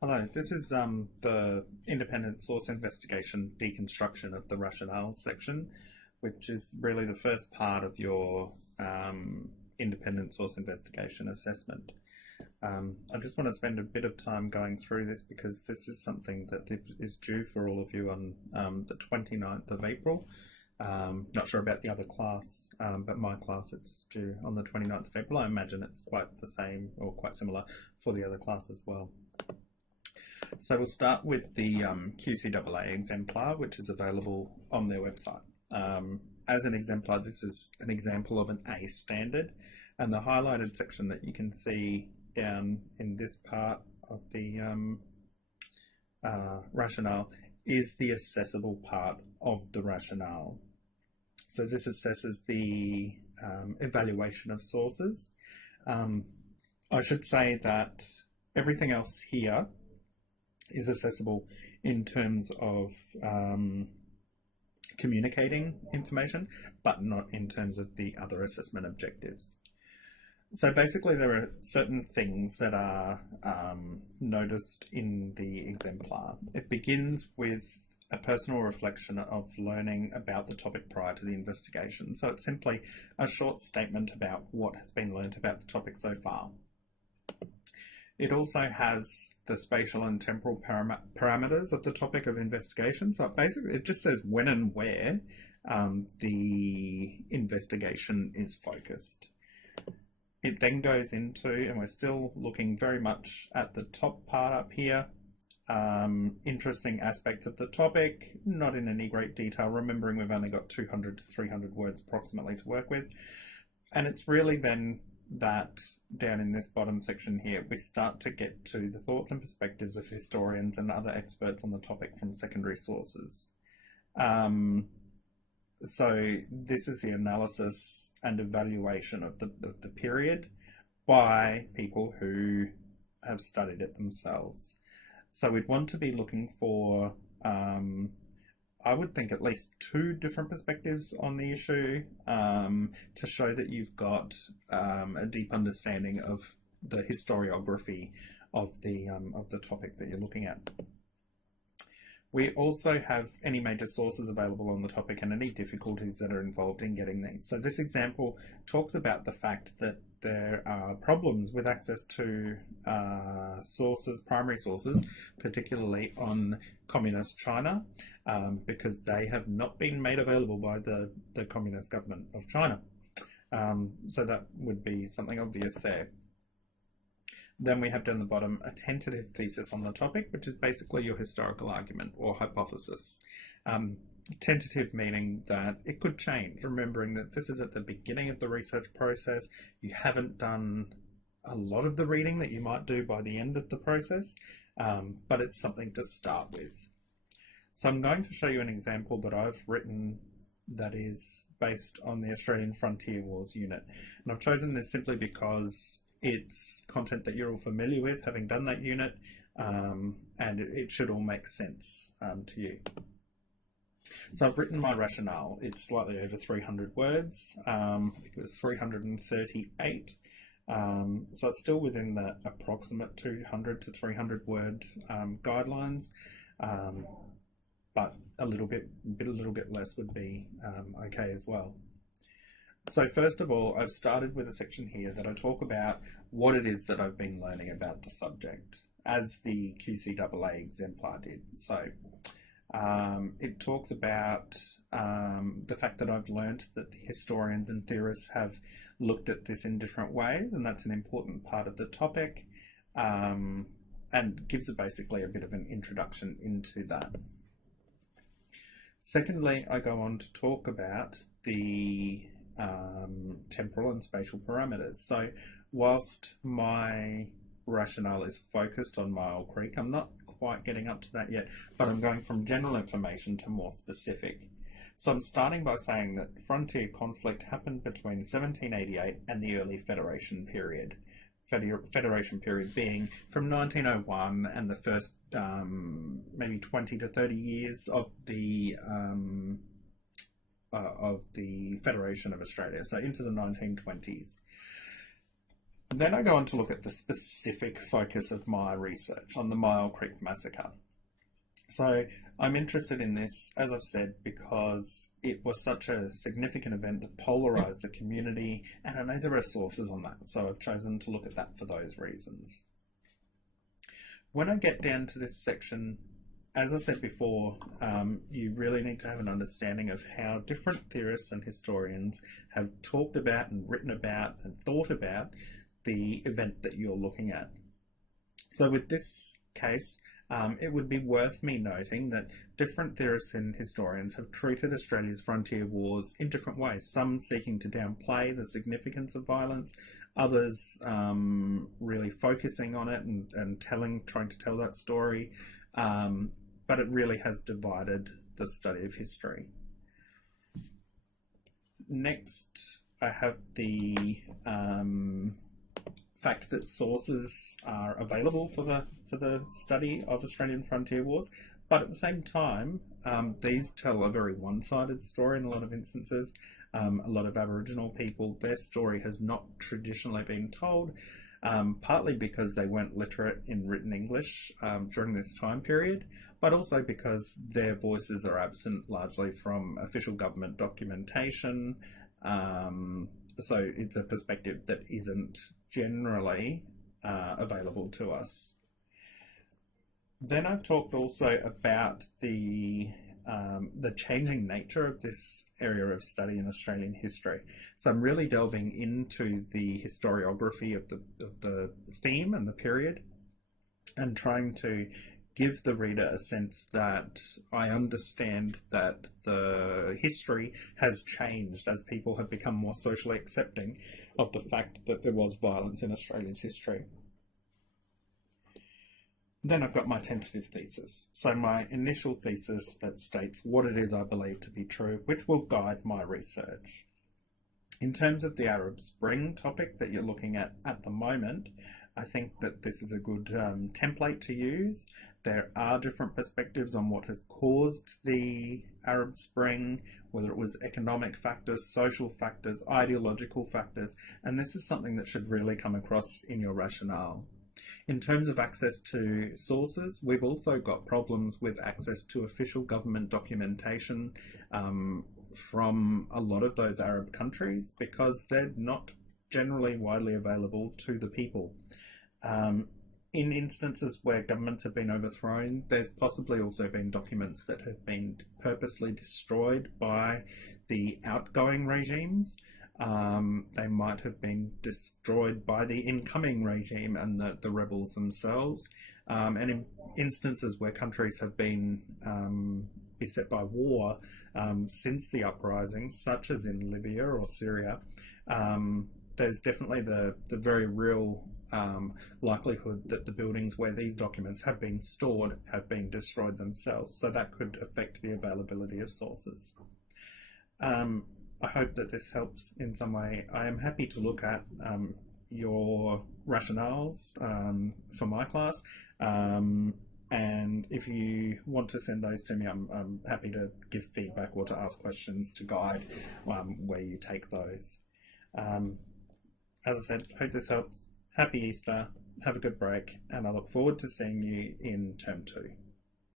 Hello, this is the independent source investigation deconstruction of the rationale section, which is really the first part of your independent source investigation assessment. I just want to spend a bit of time going through this because this is something that is due for all of you on the 29th of April. Not sure about the other class, but my class it's due on the 29th of April. I imagine it's quite the same or quite similar for the other class as well. So we'll start with the QCAA exemplar, which is available on their website. As an exemplar, this is an example of an A standard, and the highlighted section that you can see down in this part of the rationale is the assessable part of the rationale. So this assesses the evaluation of sources. I should say that everything else here is accessible in terms of communicating information, but not in terms of the other assessment objectives. So basically there are certain things that are noticed in the exemplar. It begins with a personal reflection of learning about the topic prior to the investigation. So it's simply a short statement about what has been learnt about the topic so far. It also has the spatial and temporal parameters of the topic of investigation. So basically it just says when and where the investigation is focused. It then goes into, and we're still looking very much at the top part up here, interesting aspects of the topic, not in any great detail, remembering we've only got 200 to 300 words approximately to work with. And it's really then that down in this bottom section here, we start to get to the thoughts and perspectives of historians and other experts on the topic from secondary sources. So this is the analysis and evaluation of the period by people who have studied it themselves. So we'd want to be looking for I would think at least two different perspectives on the issue to show that you've got a deep understanding of the historiography of the topic that you're looking at. We also have any major sources available on the topic and any difficulties that are involved in getting these. So this example talks about the fact that there are problems with access to sources, primary sources, particularly on communist China, because they have not been made available by the Communist government of China. So that would be something obvious there. Then we have down the bottom a tentative thesis on the topic, which is basically your historical argument or hypothesis. Tentative meaning that it could change, remembering that this is at the beginning of the research process. You haven't done a lot of the reading that you might do by the end of the process, but it's something to start with. So I'm going to show you an example that I've written that is based on the Australian Frontier Wars unit. And I've chosen this simply because it's content that you're all familiar with, having done that unit, and it should all make sense to you. So I've written my rationale. It's slightly over 300 words. I think it was 338. So it's still within the approximate 200 to 300 word guidelines, but a little bit less would be okay as well. So first of all, I've started with a section here that I talk about what it is that I've been learning about the subject, as the QCAA exemplar did. So it talks about the fact that I've learnt that the historians and theorists have looked at this in different ways, and that's an important part of the topic, and gives basically a bit of an introduction into that. Secondly, I go on to talk about the temporal and spatial parameters. So whilst my rationale is focused on Mile Creek, I'm not quite getting up to that yet, but I'm going from general information to more specific. So I'm starting by saying that frontier conflict happened between 1788 and the early Federation period. Federation period being from 1901 and the first maybe 20 to 30 years of the Federation of Australia, so into the 1920s. And then I go on to look at the specific focus of my research on the Mile Creek Massacre. So I'm interested in this, as I've said, because it was such a significant event that polarised the community, and I know there are sources on that, so I've chosen to look at that for those reasons. When I get down to this section, as I said before, you really need to have an understanding of how different theorists and historians have talked about and written about and thought about the event that you're looking at. So with this case, it would be worth me noting that different theorists and historians have treated Australia's frontier wars in different ways, some seeking to downplay the significance of violence, others really focusing on it and trying to tell that story, but it really has divided the study of history. Next, I have the fact that sources are available for the study of Australian frontier wars, but at the same time, these tell a very one-sided story in a lot of instances. A lot of Aboriginal people, their story has not traditionally been told, partly because they weren't literate in written English during this time period, but also because their voices are absent largely from official government documentation. So it's a perspective that isn't generally available to us. Then I've talked also about the changing nature of this area of study in Australian history. So I'm really delving into the historiography of the theme and the period, and trying to give the reader a sense that I understand that the history has changed as people have become more socially accepting of the fact that there was violence in Australia's history. Then I've got my tentative thesis. So my initial thesis that states what it is I believe to be true, which will guide my research. In terms of the Arab Spring topic that you're looking at the moment, I think that this is a good template to use. There are different perspectives on what has caused the Arab Spring, whether it was economic factors, social factors, ideological factors, and this is something that should really come across in your rationale. In terms of access to sources, we've also got problems with access to official government documentation from a lot of those Arab countries because they're not generally widely available to the people. In instances where governments have been overthrown, there's possibly also been documents that have been purposely destroyed by the outgoing regimes. They might have been destroyed by the incoming regime and the rebels themselves. And in instances where countries have been beset by war since the uprising, such as in Libya or Syria, there's definitely the very real likelihood that the buildings where these documents have been stored have been destroyed themselves. So that could affect the availability of sources. I hope that this helps in some way. I am happy to look at your rationales for my class. And if you want to send those to me, I'm happy to give feedback or to ask questions to guide where you take those. As I said, hope this helps. Happy Easter, have a good break, and I look forward to seeing you in term 2.